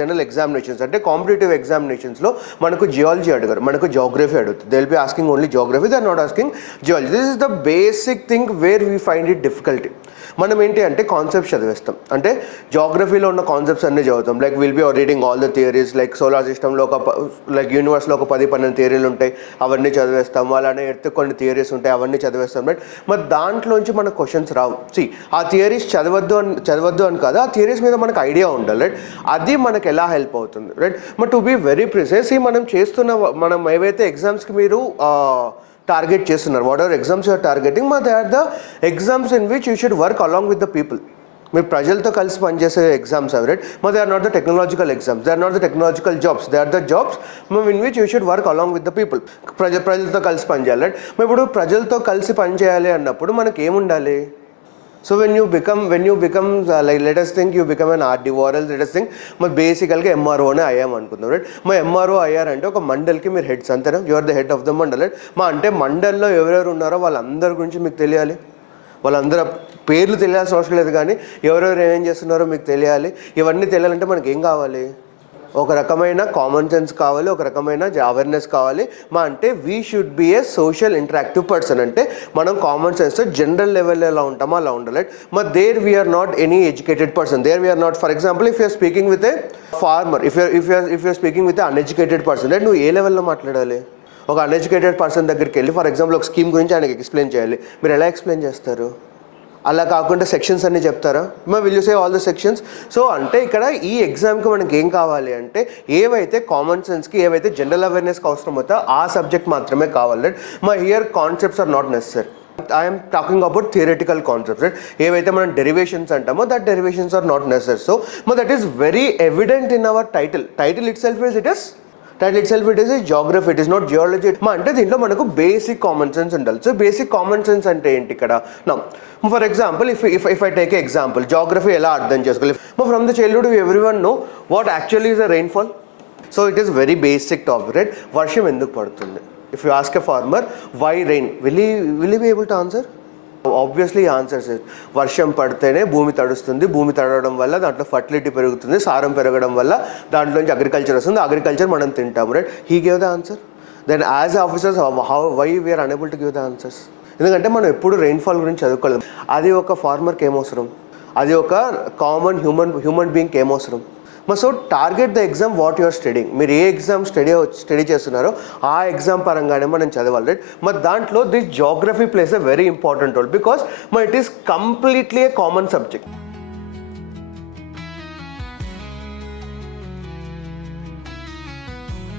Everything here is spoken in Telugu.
జనరల్ ఎగ్జామినేషన్స్ అంటే కాంపిటేటివ్ ఎగ్జామినేషన్స్లో మనకు జియాలజీ అడగరు, మనకు జాగ్రఫీ అడుగుతుంది. They will be asking only geography, they are not asking geology. This is the basic thing where we find it difficulty. మనం ఏంటి అంటే కాన్సెప్ట్స్ చదివేస్తాం, అంటే జాగ్రఫీలో ఉన్న కాన్సెప్ట్స్ అన్నీ చదువుతాం. Like will be reading all the theories, like solar సిస్టంలో లైక్ యూనివర్స్లో ఒక 10-12 థియరీలు ఉంటాయి, అవన్నీ చదివేస్తాం. అలానే ఎర్త్ కొన్ని థియరీస్ ఉంటాయి, అవన్నీ చదివేస్తాం. రైట్, మరి దాంట్లోంచి మనకు క్వశ్చన్స్ రావు. ఆ థియరీస్ చదవద్దు అని కాదు, ఆ థియరీస్ మీద మనకు ఐడియా ఉండాలి. రైట్, అది మనకు ఎలా హెల్ప్ అవుతుంది. Right, but to be very precise, మనం ఏవైతే ఎగ్జామ్స్కి మీరు టార్గెట్ చేస్తున్నారు, whatever exams you're targeting, they are the exams in which you should work along with the people. మీరు ప్రజలతో కలిసి పనిచేసే ఎగ్జామ్స్ అవి. Right, they are not the technological exams, they are not the technological jobs, they are the jobs in which you should work along with the people. ప్రజలతో కలిసి పనిచేయాలి. రైట్, ఇప్పుడు ప్రజలతో కలిసి పనిచేయాలి అన్నప్పుడు మనకి ఏముండాలి? So when you become like let us think you become an art devourer, let us think మరి బేసికల్గా ఎంఆర్ఓనే అయ్యాం అనుకుందాం. రైట్, మా ఎంఆర్ఓ అయ్యారంటే ఒక మండల్కి మీరు హెడ్స్ అంతేనా, you are the head of the mandal. Right, అంటే మండల్లో ఎవరెవరు ఉన్నారో వాళ్ళందరి గురించి మీకు తెలియాలి, వాళ్ళందరూ పేర్లు తెలియాల్సిన అవసరం లేదు, కానీ ఎవరెవరు ఏమేం చేస్తున్నారో మీకు తెలియాలి. ఇవన్నీ తెలియాలంటే మనకి ఏం కావాలి? ఒక రకమైన కామన్ సెన్స్ కావాలి, ఒక రకమైన అవేర్నెస్ కావాలి. అంటే we should be A social interactive person. అంటే మనం కామన్ సెన్స్తో జనరల్ లెవెల్లో ఎలా ఉంటామో అలా ఉండాలి. మరి there we're not any educated person, there we're not, for example if you're speaking with a farmer, if you're speaking with uneducated person, right, నువ్వు ఏ లెవెల్లో మాట్లాడాలి? ఒక అన్ఎడ్యుకేటెడ్ పర్సన్ దగ్గరికి వెళ్ళి ఫర్ ఎగ్జాంపుల్ ఒక స్కీమ్ గురించి ఆయనకి ఎక్స్ప్లెయిన్ చేయాలి, మీరు ఎలా ఎక్స్ప్లెయిన్ చేస్తారు? అలా కాకుండా సెక్షన్స్ అన్నీ చెప్తారా? Will you say all the sections? So అంటే ఇక్కడ ఈ ఎగ్జామ్కి మనకి ఏం కావాలి అంటే ఏవైతే కామన్ సెన్స్కి, ఏవైతే జనరల్ అవేర్నెస్కి అవసరం అవుతుందో ఆ సబ్జెక్ట్ మాత్రమే కావాలి. Here concepts are not necessary. I'm talking about theoretical concepts. Right, ఏవైతే మనం డెరివేషన్స్ అంటామో that derivations are not necessary. So that is very evident in our title itself it is geography, it is not geology. అంటే దీంట్లో మనకు బేసిక్ కామన్ సెన్స్ ఉండాలి. సో బేసిక్ కామన్ సెన్స్ అంటే ఏంటి ఇక్కడ? నా for example if I take example, geography ఎలా అర్థం చేసుకోవాలి? From the childhood everyone no what actually is a rainfall. So it is very basic topic. Right, వర్షం ఎందుకు పడుతుంది? If you ask a farmer why rain, will you be able to answer? Obviously answers వర్షం పడితేనే భూమి తడుస్తుంది, భూమి తడవడం వల్ల దాంట్లో ఫర్టిలిటీ పెరుగుతుంది, సారం పెరగడం వల్ల దాంట్లోంచి అగ్రికల్చర్ వస్తుంది, అగ్రికల్చర్ మనం తింటాము. Right, he gave the answer. Then as officers why we're unable to give the answers? ఎందుకంటే మనం ఎప్పుడు రెయిన్ఫాల్ గురించి చదువుకోలేదు. అది ఒక ఫార్మర్కి ఏమవసరం, అది ఒక కామన్ హ్యూమన్ బీయింగ్కి ఏమవసరం? So target the exam what your studying. మీరు ఏ ఎగ్జామ్ స్టడీ చేస్తున్నారో ఆ ఎగ్జామ్ పరంగానే మనం చదవాలి. రైట్, మరి దాంట్లో this geography plays a very important role because it is completely a common subject.